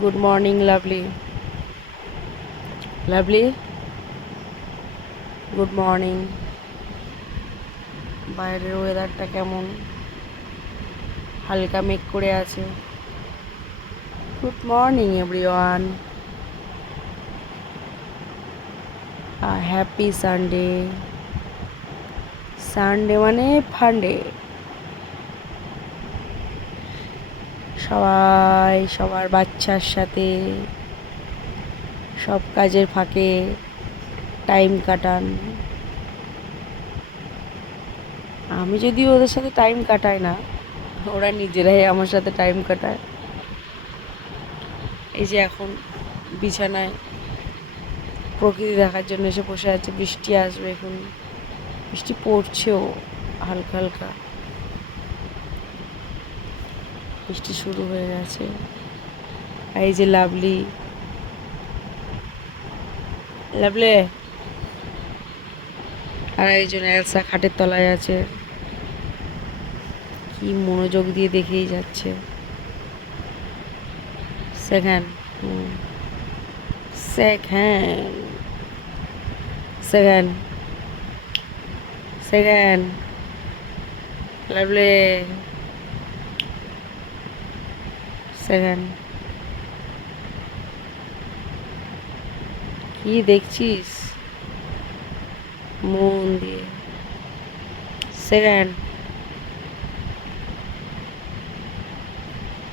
Good morning lovely. Lovely, good morning. বাইরের ওয়েদারটা কেমন? হালকা মেঘ করে আছে। Good morning everyone. Happy Sunday. Sunday মানে ফান্ডে। সবাই সবার বাচ্চার সাথে সব কাজের ফাঁকে টাইম কাটান। আমি যদিও ওদের সাথে টাইম কাটাই না, ওরা নিজেরাই আমার সাথে টাইম কাটায়। এই যে এখন বিছানায় প্রকৃতি দেখার জন্য এসে বসে আছে। বৃষ্টি আসবে এখন, বৃষ্টি পড়ছেও হালকা হালকা। বৃষ্টি শুরু হয়ে গেছে। আর এই যে লাভলি, লাভলে আর একজন এলসা খাটের তলায় আছে, কি মনোযোগ দিয়ে দেখেই যাচ্ছে। সেকেন্ড সেকেন্ড সেকেন্ড সেকেন্ড লাভলে সেকেন্ড। কি দেখছিস মন দিয়ে? সেকেন্ড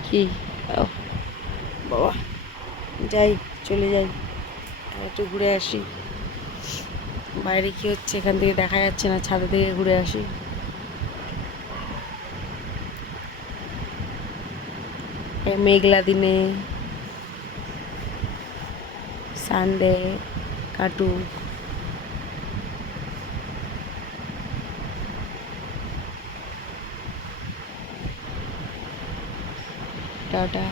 কি? ও বাবা, যাই, চলে যাই, একটু ঘুরে আসি। বাইরে কি হচ্ছে এখান থেকে দেখা যাচ্ছে না, ছাদে থেকে ঘুরে আসি। মেঘলা দিনে সানডে কাটুক। টাটা।